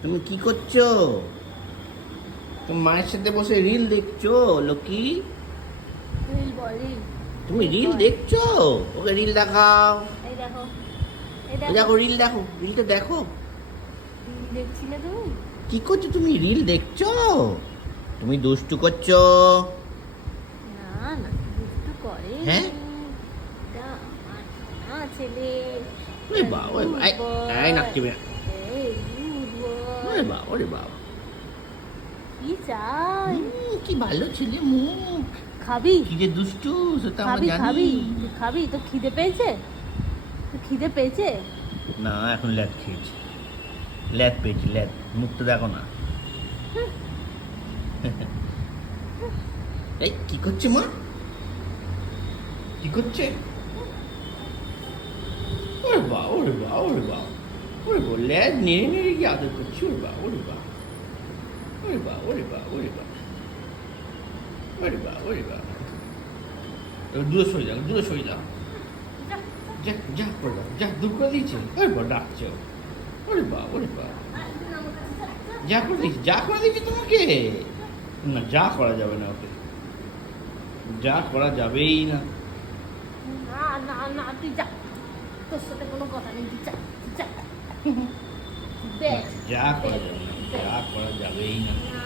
তুমি কি করছো? তুমি মায়ের সাথে বসে রিল দেখছো লকি? রিল বল রিল। তুমি রিল দেখছো? ওকে রিল দেখাও। এই দেখো, এই এই দেখো। দেখো রিল দেখো, রিলটা দেখো। রিল দেখছিলে তুমি? কি করছো তুমি? রিল দেখছো? তুমি দুষ্টু করছো। না না, দুষ্টু করে। হ্যাঁ? এটা আমার সোনা ছেলে। ওরে বাবা, ওরে বাবা, এই নাক টিপে। এই good boy। ওরে বাবা, ওরে বাবা। কি চাই? কি ভালো ছেলে মুখ। খাবি? কি যে দুষ্টু সেটা আমরা খাবি জানি। খাবি? তুই খাবি? তো খিদে পেয়েছে? তো খিদে পেয়েছে? না, এখন ল্যাদ খেয়েছি। ল্যাদ পেয়েছি, ল্যাদ। মুখটা দেখো না। এই কি করছে মা? কি করছে? ওরে বাবা, ওরে বাবা, ওরে বাবা। ওরে বাবা, ল্যাদ নেড়ে নেড়ে কি আদর করছে? ওরে বাবা, ওরে বাবা। ওরে বাবা, ওরে বাবা, ওরে বাবা। ওরে বাবা, ওরে বাবা। এবার দূরে সরে যাও, দূরে সরে যাও। যা, যা করে দাও, যা দূর করে দিয়েছে। ওরে বাবা, ডাকছে ও। ওরে বাবা, ওরে বাবা। যা করে দিয়েছি, যা করে দিয়েছি তোমাকে। না, যা করা যাবে না ওকে। যা করা যাবেই না। না না না, তুই যা। তোর সাথে কোনো কথা নেই, তুই যা, তুই যা। দেখ যা করা যাবে না, যা করা যাবেই না। না